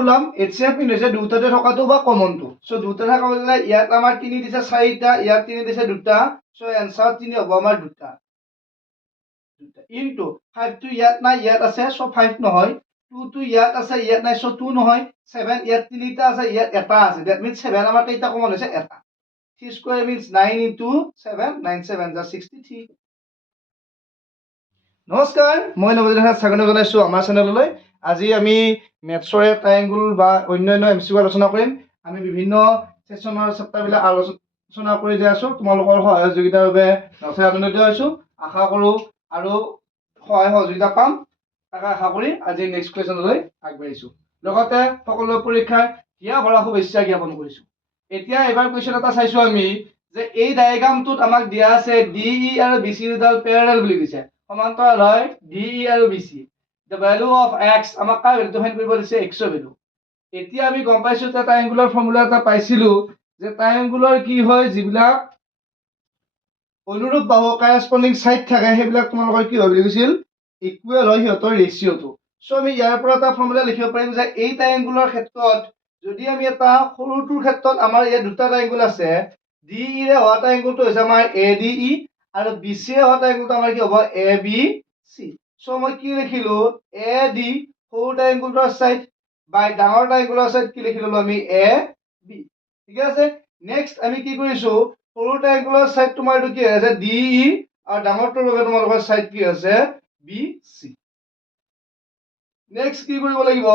ওলাম HCF মিন হৈছে দুটাতে থকাটো বা কমনটো সো দুটা থকা বলে ইয়াত আমাৰ 3 দিছে 4টা ইয়াত 3 দিছে 2টা সো এনসাৰ 3 হ'ব আমাৰ 2টা ইনটু 5 টো ইয়াত নাই ইয়াত আছে সো 5 নহয় 2 টো ইয়াত আছে ইয়াত নাই সো 2 নহয় 7 ইয়াত 3টা আছে ইয়াত এটা আছে দ্যাট মিন্স 7 আমাৰ কেইটা কমন হৈছে এটা 3 স্কয়াৰ মিন্স 9 into 7 9 7 যা 63 নমস্কাৰ মই নৱজিৎ স্বাগত জনাইছো আমাৰ চেনেললৈ আজি আমি মেথছৰ ট্ৰায়াঙ্গল বা অন্যান্য এমসিকিউ আলোচনা কৰিম আমি বিভিন্ন সেশনৰ চেপ্টাৰবিলাক আলোচনা কৰি যাই আছো তোমালোকৰ সহযোগিতাৰ বাবে নথৈ আনন্দিত হৈছো আশা কৰো আৰু সহযোগিতা পাম তাকে আশা কৰি আজি নেক্সট কুৱেশ্যনলৈ আগবাঢ়িছো লগতে সকলো পৰীক্ষাৰ হিয়া ভৰা শুভেচ্ছা জ্ঞাপন কৰিছো এতিয়া এবাৰ কুৱেশ্যন এটা চাইছো আমি যে এই ডায়াগ্ৰামটোত আমাক দিয়া আছে DE আৰু BC দুডাল প্যাৰালেল বুলি কৈছে সমান্তৰাল হয় DE আৰু BC the value of x আমাক কাৰ ভ্যালুটো ফাইন্ড কৰিব দিছে x ৰ ভ্যালু এতিয়া আমি গম পাইছো যে ট্ৰায়াঙ্গুলাৰ ফৰ্মুলা এটা পাইছিলো যে ট্ৰায়াঙ্গুলাৰ কি হয় যিবিলাক অনুৰূপ বাহু কাৰেস্পন্ডিং সাইড থাকে সেইবিলাক তোমালোকৰ কি হয় বুলি কৈছিল ইকুৱেল হয় সিহঁতৰ ৰেশিওটো সো আমি ইয়াৰ পৰা এটা ফৰ্মুলা লিখিব পাৰিম যে এই ট্ৰায়াঙ্গুলাৰ ক্ষেত্ৰত যদি আমি এটা সৰুটোৰ ক্ষেত্ৰত আমাৰ ইয়াত দুটা ট্ৰায়াঙ্গুল আছে DE ৰে হোৱা ট্ৰায়াঙ্গুলটো হৈছে আমাৰ ADE আৰু BC ৰে হোৱা ট্ৰায়াঙ্গুলটো আমাৰ কি হ'ব ABC সো মই কি লিখিলো AD সৰু ট্ৰায়াঙ্গুলটোৰ সাইড বাই ডাঙৰ ট্ৰায়াঙ্গুলৰ সাইড কি লিখিলো আমি AB ঠিক আছে নেক্সট আমি কি কৰিছো সৰু ট্ৰায়াঙ্গুলৰ সাইড তোমাৰ এইটো কি আছে DE আৰু ডাঙৰটোৰ বাবে তোমালোকৰ সাইড কি আছে BC নেক্সট কি কৰিব লাগিব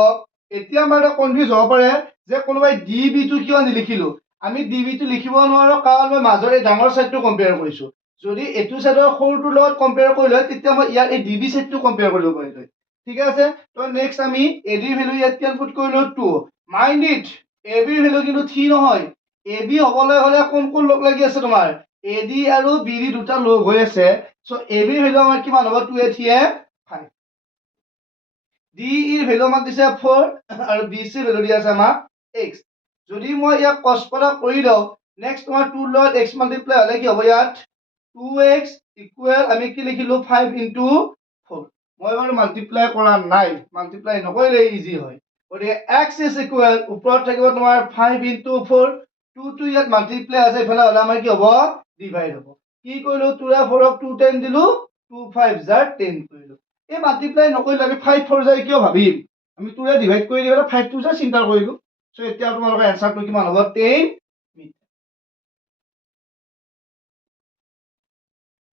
এতিয়া আমাৰ এটা কনফিউজ হ'ব পাৰে যে কোনোবাই DB টো কিয় নিলিখিলো আমি DB টো লিখিব নোৱাৰো কাৰণ মই মাজৰ এই ডাঙৰ সাইডটো কম্পেয়াৰ কৰিছো যদি এটো সাইডৰ সৰুটোৰ লগত কম্পেয়াৰ কৰিলে তেতিয়া মই ইয়াৰ এই DB সাইডটো কম্পেয়াৰ কৰিব পাৰিলো ঠিক আছে তো নেক্সট আমি AD ৰ ভ্যালু ইয়াত কি ইনপুট কৰিলো 2 মাইন্ড ইট AB ৰ ভ্যালু কিন্তু 3 নহয় AB হবলৈ হলে কোন কোন লগ লাগি আছে তোমাৰ AD আৰু BD দুটা লগ হৈ আছে সো AB ৰ ভ্যালু আমাৰ কিমান হ'ব 2 3 5 DE ৰ ভ্যালু আমাক দিছে 4 আৰু BC ৰ ভ্যালু দিয়া আছে আমাক x যদি মই ইয়াক cos পৰা কৰি লও নেক্সট তোমাৰ 2 লগত x মাল্টিপ্লাই হলে কি হ'ব ইয়াত 2x ইকুৱেল আমি কি লিখিলো 5 into 4 মই বাৰু মাল্টিপ্লাই কৰা নাই মাল্টিপ্লাই নকৰিলে ইজি হয় গতিকে x is equal ওপৰত থাকিব তোমাৰ 5 into 4 2 টো ইয়াত মাল্টিপ্লাই আছে ইফালে হলে আমাৰ কি হ'ব ডিভাইড হ'ব কি কৰিলো 2 ৰ 4 ক 2 10 দিলো 2 5 জাৰ 10 কৰিলো এই মাল্টিপ্লাই নকৰিলে আমি 5 4 যায় কিয় ভাবিম আমি 2 ৰে ডিভাইড কৰি দিলে 5 2 যায় চিন্তা কৰিলো সো এতিয়া তোমালোকৰ এনসাৰটো কিমান হ'ব 10 মিটাৰ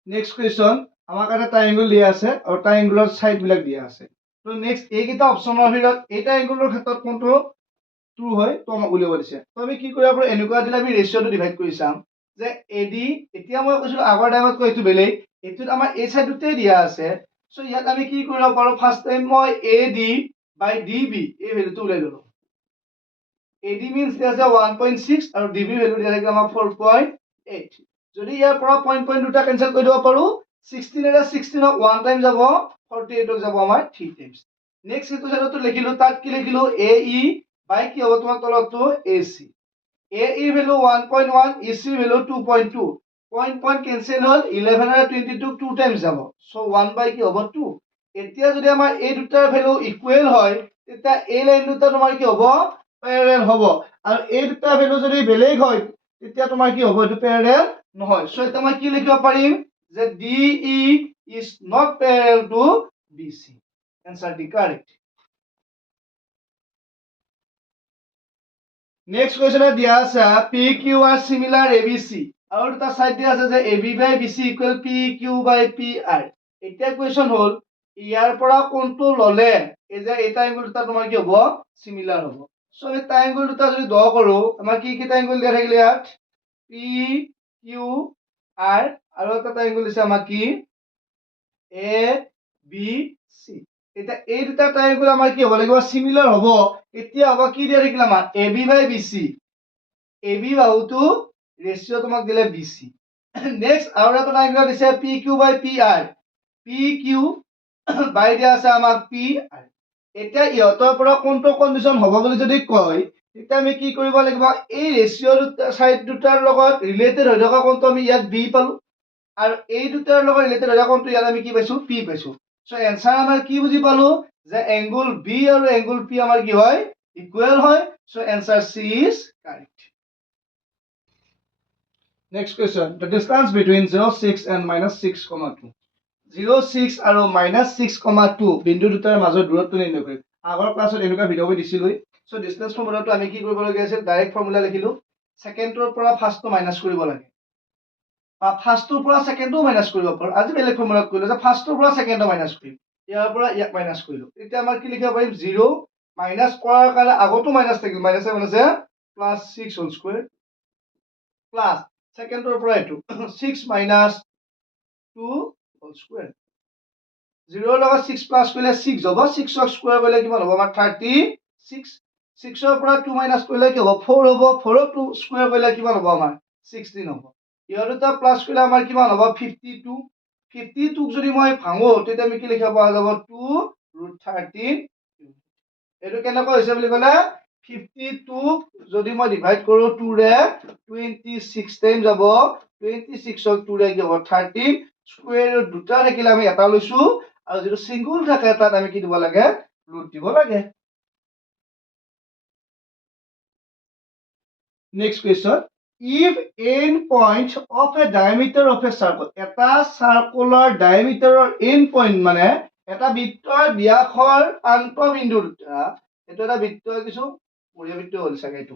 নেক্সট কোৱেশ্চন আমাক এটা ট্ৰায়াঙ্গল দিয়া আছে আৰু ট্ৰায়াঙ্গলৰ সাইড বিলাক দিয়া আছে তো নেক্সট এইকেইটা অপচনৰ ভিতৰত এই ট্ৰায়াঙ্গলৰ ক্ষেত্ৰত কোনটো ট্ৰু হয় তো আমাক উলিয়াব দিছে তো আমি কি কৰিব পাৰো এনেকুৱা দিলে আমি ৰেশিওটো ডিভাইড কৰি চাম যে AD এতিয়া মই কৈছিলো আগৰ টাইমত কৈছো বেলেগ এটোত আমাৰ এই সাইডতে দিয়া আছে সো ইয়াত আমি কি কৰিব পাৰো ফাৰ্স্ট টাইম মই AD বাই DB এই ভ্যালুটো উলাই ললো AD means there is a 1.6 আৰু DB ভ্যালু দিয়া থাকে আমাৰ 4.8 যদি ইয়াৰ পৰা পইণ্ট পইণ্ট দুটা কেনসেল কৰি দিব পাৰো 16 এৰা 16 ক 1 টাইম যাব 48 ক যাব আমাৰ 3 টাইমস নেক্সট এটো সাইডটো লিখিলো তাত কি লিখিলো AE বাই কি হ'ব তোমাৰ তলতো AC AE value 1.1 EC value 2.2 point point cancel হল 11 আৰু 22 2 টাইমস যাব সো 1 বাই কি হ'ব 2 এতিয়া যদি আমাৰ এই দুটাৰ ভ্যালু ইকুৱেল হয় তেতিয়া এই লাইন দুটা তোমাৰ কি হ'ব প্যাৰালেল হ'ব আৰু এই দুটা ভ্যালু যদি বেলেগ হয় তেতিয়া তোমাৰ কি হ'ব এটো প্যাৰালেল নহয় সো এটা মই কি লিখিব পাৰিম যে DE is not parallel to BC answer the correct next question দিয়া আছে PQ are similar ABC আৰু এটা সাইড দিয়া আছে যে AB by BC equal PQ by PR এতিয়া কোৱেশ্চন হল ইয়াৰ পৰা কোনটো ললে এই যে এই ট্ৰায়াঙ্গল দুটা তোমাৰ কি হ'ব সিমিলাৰ হ'ব সো এই ট্ৰায়াঙ্গল দুটা যদি ড্ৰ কৰো আমাৰ কি কি ট্ৰায়াঙ্গল দিয়া থাকিলে ইয়াত PQR আৰু এটা ট্ৰায়াঙ্গল দিছে আমাক কি ABC এটা এই দুটা ট্ৰায়াঙ্গল আমাৰ কি হ'ব লাগিব সিমিলাৰ হ'ব এতিয়া হ'ব কি দিয়া থাকিলে আমাৰ AB by BC AB বাহুটো ৰেশিও তোমাক দিলে BC নেক্সট আৰু এটা ট্ৰায়াঙ্গল দিছে PQ by PR PQ বাই দিয়া আছে আমাক PR এতিয়া ইহতৰ পৰা কোনটো কন্ডিশন হ'ব বুলি যদি কয় তেতিয়া আমি কি কৰিব লাগিব এই ৰেশিও সাইড দুটাৰ লগত ৰিলেটেড হৈ থকা কোনটো আমি ইয়াত B পালো আৰু এই দুটাৰ লগত ৰিলেটেড হৈ থকা কোনটো ইয়াত আমি কি পাইছো P পাইছো সো এনসাৰ আমাৰ কি বুজি পালো যে এংগল B আৰু এংগল P আমাৰ কি হয় ইকুৱেল হয় so answer C is correct next question the distance between 0 6 and -6,2 0 6 আৰু -6,2 বিন্দু দুটাৰ মাজৰ দূৰত্ব নিৰ্ণয় কৰিম আগৰ ক্লাছত এনেকুৱা ভিডিঅ দিছিলো সো ডিসটেন্স ফৰ্মুলাটো আমি কি কৰিব লগা আছিল ডাইৰেক্ট ফৰ্মুলা লিখিলো সেকেন্ডৰ পৰা ফাৰ্ষ্টটো মাইনাস কৰিব লাগে ফাৰ্ষ্টটোৰ পৰা সেকেন্ডটো মাইনাস কৰিব পাৰো আজি বেলেগ ফৰ্মুলা কৰিলো যে ফাৰ্ষ্টটোৰ পৰা সেকেন্ডটো মাইনাস কৰিম ইয়াৰ পৰা ইয়াক মাইনাস কৰিলো এতিয়া আমাৰ কি লিখিব পাৰিম 0 মাইনাস কৰাৰ কাৰণে আগতো মাইনাস থাকিল মাইনাসে মাইনাসে +6 হোল স্কয়াৰ প্লাস সেকেন্ডৰ পৰা এটো 6 মাইনাস 2 হোল স্কয়াৰ 0 লগত 6 প্লাস কৰিলে 6 হ'ব 6 ক স্কয়াৰ কৰিলে কিমান হ'ব আমাৰ 36 6 ৰ পৰা 2 মাইনাস কৰিলে কি হ'ব 4 হ'ব 4 ক 2 স্কয়াৰ কৰিলে কিমান হ'ব আমাৰ 16 হ'ব ইয়াৰ দুটা প্লাস কৰিলে আমাৰ কিমান হ'ব 52 52 ক যদি মই ভাঙো তেতিয়া আমি কি লিখিব পৰা যাব 2√13 এটো কেনেকৈ হৈছে বুলি ক'লে 52 যদি মই ডিভাইড কৰো 2 ৰে 26 টাইম যাব 26 ক 2 ৰে কি হ'ব 13 স্কয়াৰ দুটা থাকিলে আমি এটা লৈছো আৰু যেটো সিঙ্গল থাকে তাত আমি কি দিব লাগে ৰুট দিব লাগে next question if end point of a diameter of a circle এটা সার্কুলার ডায়ামিটাৰৰ end point মানে এটা বৃত্তৰ ব্যাসৰ প্ৰান্তবিন্দু দুটা এটো এটা বৃত্ত কিছু পৰিবৃত্ত হ'ল চাগে এটো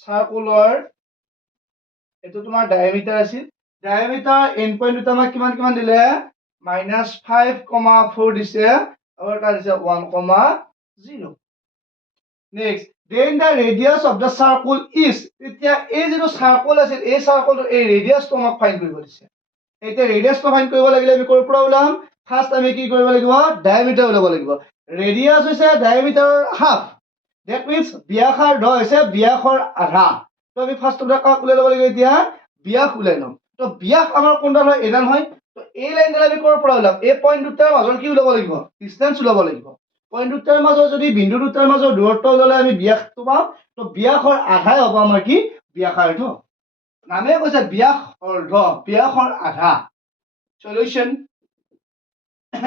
সাৰ্কুলাৰ এটো তোমাৰ ডায়ামিটাৰ আছিল ডায়ামিটাৰ end point দুটা আমাক কিমান কিমান দিলে -5,4 দিছে আৰু তাৰ দিছে 1,0 next then the radius of the circle is এতিয়া এই যেটো সার্কেল আছে এই সাৰ্কেলৰ এই ৰেডিয়াস তো আমাক ফাইন্ড কৰিব দিছে এতিয়া ৰেডিয়াস তো ফাইন্ড কৰিব লাগিলে আমি কৰ পৰা ওলাম ফাৰ্স্ট আমি কি কৰিব লাগিব ডায়ামিটাৰ ওলাব লাগিব ৰেডিয়াস হৈছে ডায়ামিটাৰৰ হাফ that means ব্যাসাৰ্ধ হৈছে ব্যাসৰ আধা তো আমি ফার্স্ট ওটা কাক উলাই লব লাগিব এতিয়া ব্যাস উলাই লম তো ব্যাস আমাৰ কোনডাল হয় এডাল হয় তো এই লাইনডাল আমি কৰ পৰা ওলাম এই পয়েন্ট দুটাৰ মাজৰ কি ওলাব লাগিব ডিসটেন্স ওলাব লাগিব পয়েন্ট দুটাৰ মাজৰ যদি বিন্দু দুটাৰ মাজৰ দূৰত্ব ওলালে আমি ব্যাসটো পাম তো ব্যাসৰ আধাই হ'ব আমাৰ কি ব্যাসাৰ্ধ নামে কৈছে ব্যাসৰ আধা সলিউশন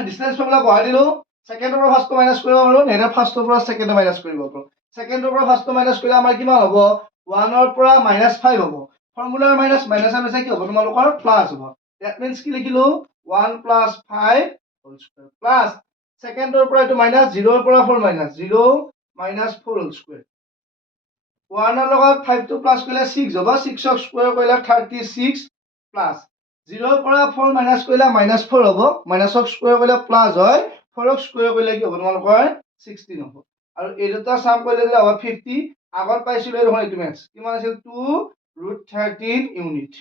ডিসটেন্স ফৰ্মুলা বহাই দিলো সেকেন্ডৰ পৰা ফাৰ্স্টটো মাইনাস কৰিব পাৰো নেক্সট ফাৰ্স্টৰ পৰা সেকেন্ড মাইনাস কৰিব পাৰো সেকেন্ডৰ পৰা ফাৰ্স্টটো মাইনাস কৰিলে আমাৰ কিমান হ'ব 1 ৰ পৰা -5 হ'ব ফৰ্মুলাৰ মাইনাস মাইনাস আছে কি হ'ব তোমালোকৰ প্লাস হ'ব দ্যাট মিন্স কি লিখিলো 1 + 5 হোল স্কয়াৰ প্লাস সেকেন্ডৰ পৰা এটো মাইনাস 0 ৰ পৰা 4 মাইনাস 0 - 4 হোল স্কয়াৰ 1 ৰ লগত 5 টো প্লাস কৰিলে 6 হ'ব 6 ক স্কয়াৰ কৰিলে 36 প্লাস 0 ৰ পৰা 4 মাইনাস কৰিলে -4 হ'ব মাইনাস ক স্কয়াৰ কৰিলে প্লাস হয় 4 ক স্কয়াৰ কৰিলে কি হ'ব তোমালোকৰ 16 হ'ব আৰু এই দুটা সাম কৰিলে দিলে হ'ব 50 আগত পাইছিলো এই হয় ইটো মেথছ কিমান আছিল 2√13 ইউনিট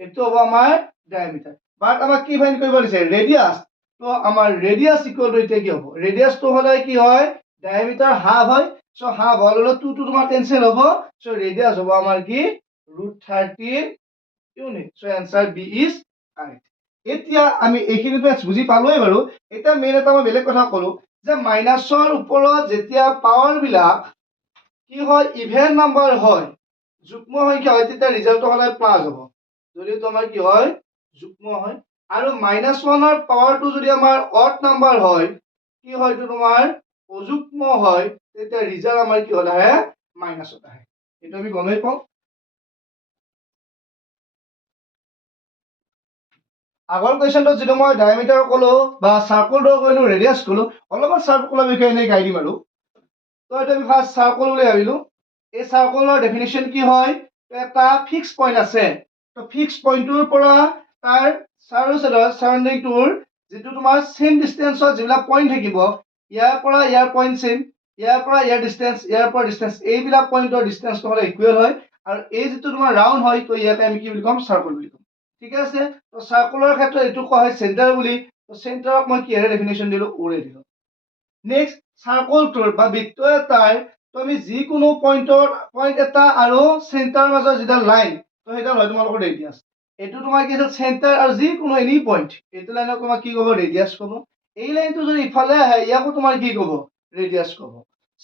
এটো হ'ব আমাৰ ডায়ামিটাৰ বাট আমাক কি ফাইন্ড কৰিব দিছে ৰেডিয়াস তো আমাৰ ৰেডিয়াস ইকুৱেল টু এতিয়া কি হ'ব ৰেডিয়াস তো হলে কি হয় ডায়ামিটাৰ হাফ হয় সো হাফ হলে 2 to তোমাৰ কেনসেল হ'ব সো ৰেডিয়াস হ'ব আমাৰ কি √13 unit so answer B is correct এতিয়া আমি এইখিনি মেথছ বুজি পালোই বাৰু এটা মেইন এটা মই বেলেগ কথা কলো যে মাইনাসৰ ওপৰত যেতিয়া পাৱাৰ বিলাক কি হয় ইভেন নাম্বাৰ হয় যুগ্ম সংখ্যা হয় তেতিয়া ৰিজাল্ট হলে প্লাস হ'ব যদি তোমাৰ কি হয় যুগ্ম হয় আৰু -1 ৰ পাৱাৰটো যদি আমাৰ অড নাম্বাৰ হয় কি হয়টো তোমাৰ অযুগ্ম হয় তেতিয়া ৰিজাল্ট আমাৰ কি হল আহে মাইনাসত আহে এটা আমি গমেই পাওঁ আগৰ কোৱেশ্চনটো যেটো মই ডায়ামিটাৰ কলো বা সাৰ্কেল ড্ৰ কৰিলো ৰেডিয়াস কলো অলপমান সাৰ্কেলৰ বিষয়ে এনে গাই দিম আৰু তো এটা আমি ফাৰ্স্ট সাৰ্কেল বুলি ভাবিলো এই সাৰ্কেলৰ ডেফিনিশন কি হয় এটা ফিক্স পয়েন্ট আছে তো ফিক্স পয়েন্টৰ পৰা তাৰ সাৰাউন্ডিংটোৰ যেটো তোমাৰ সেম ডিসটেন্সত যেলা পয়েন্ট থাকিব ইয়াৰ পৰা ইয়াৰ পয়েন্ট সেম ইয়াৰ পৰা ইয়াৰ ডিসটেন্স ইয়াৰ পৰা ডিসটেন্স এইবিলা পয়েন্টৰ ডিসটেন্স হলে ইকুৱেল হয় আৰু এই যেটো তোমাৰ ৰাউন্ড হয় তো ইয়াতে আমি কি বুলি কম সাৰ্কেল বুলি কম ঠিক আছে তো সাৰ্কেলৰ ক্ষেত্ৰত এটো কোৱা হয় সেন্টাৰ বুলি তো সেন্টাৰক মই কিৰে ডেফিনিশন দিলো ওৰে দিলো নেক্সট সাৰ্কেলটোৰ বা বৃত্ত এটাৰ তো আমি যিকোনো পয়েন্ট এটা আৰু সেন্টাৰৰ মাজৰ যেটা লাইন তো হেটা হয় তোমালোকৰ ৰেডিয়াস এটো তোমাৰ কি আছে সেন্টাৰ আৰু যিকোনো এনি পয়েন্ট এটো লাইনক তোমাক কি ক'ব ৰেডিয়াস ক'ব এই লাইনটো যদি ইফালে আহে ইয়াকো তোমাৰ কি ক'ব ৰেডিয়াস ক'ব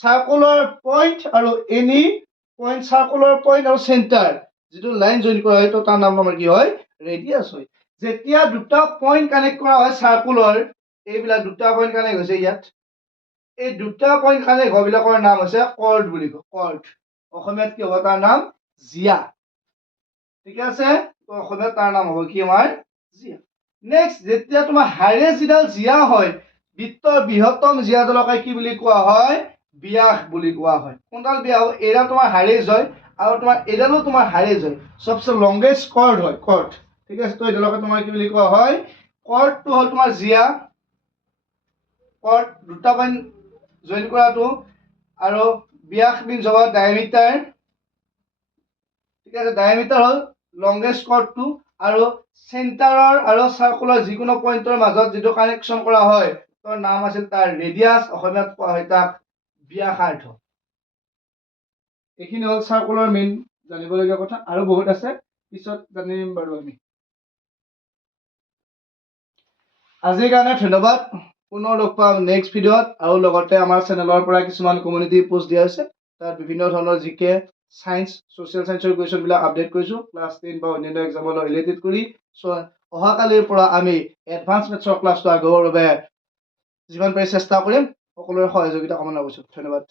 সাৰ্কেলৰ পয়েন্ট আৰু এনি পয়েন্ট সাৰ্কেলৰ পয়েন্ট আৰু সেন্টাৰ যেটো লাইন জয়েন কৰা হয় তো তাৰ নাম আমাৰ কি হয় ৰেডিয়াস হয় যেতিয়া দুটা পয়েন্ট কানেক্ট কৰা হয় সাৰ্কেলৰ এইবিলা দুটা পয়েন্ট কানেক্ট হৈছে ইয়াত এই দুটা পইণ্ট কাৰণে ঘৰবিলাকৰ নাম হৈছে কৰ্ড বুলি কয় কৰ্ড অসমীয়াত কি হ'ব তাৰ নাম জিয়া ঠিক আছে তো অসমীয়াত তাৰ নাম হ'ব কি আমাৰ জিয়া নেক্সট যেতিয়া তোমাৰ হাইৰেষ্ট যিডাল জিয়া হয় বৃত্তৰ বৃহত্তম জিয়াডালকে কি বুলি কোৱা হয় ব্যাস বুলি কোৱা হয় কোনডাল ব্যাস হ'ব এইডাল তোমাৰ হাইৰেষ্ট হয় আৰু তোমাৰ এইডালো তোমাৰ হাইৰেষ্ট হয় সবচে লংগেষ্ট কৰ্ড হয় কৰ্ড ঠিক আছে তো এইডালকে তোমাৰ কি বুলি কোৱা হয় কৰ্ডটো হ'ল তোমাৰ জিয়া কৰ্ড দুটা পইণ্ট জইন কৰাটো আৰু ব্যাস মিনছ হ'ব ডায়ামিটাৰ ঠিক আছে ডায়ামিটাৰ হ'ল লংগেষ্ট কৰ্ডটো আৰু চেণ্টাৰৰ আৰু চাৰ্কুলাৰ যিকোনো পইণ্টৰ মাজত যিটো কানেকশ্যন কৰা হয় তাৰ নাম আছিল তাৰ ৰেডিয়াছ অসমীয়াত কোৱা হয় তাক ব্যাসাৰ্ধ এইখিনি হ'ল চাৰ্কুলাৰ মেইন জানিবলগীয়া কথা আৰু বহুত আছে পিছত জানিম বাৰু আমি আজিৰ কাৰণে ধন্যবাদ পুনৰ লগ পাম নেক্সট ভিডিঅ'ত আৰু লগতে আমাৰ চেনেলৰ পৰা কিছুমান কমিউনিটি পোষ্ট দিয়া হৈছে তাত বিভিন্ন ধৰণৰ জিকে সায়েন্স সোশ্যাল সায়েন্সৰ কুৱেশ্যনবিলাক আপডেট কৰিছোঁ ক্লাছ 10 বা অন্যান্য এক্সামৰ লগত ৰিলেটেড কৰি অহাকালিৰ পৰা আমি এডভান্স মেথছৰ ক্লাছটো আগবঢ়াবৰ বাবে যিমান পাৰি চেষ্টা কৰিম সকলোৰে সহযোগিতা কামনা কৰিছোঁ ধন্যবাদ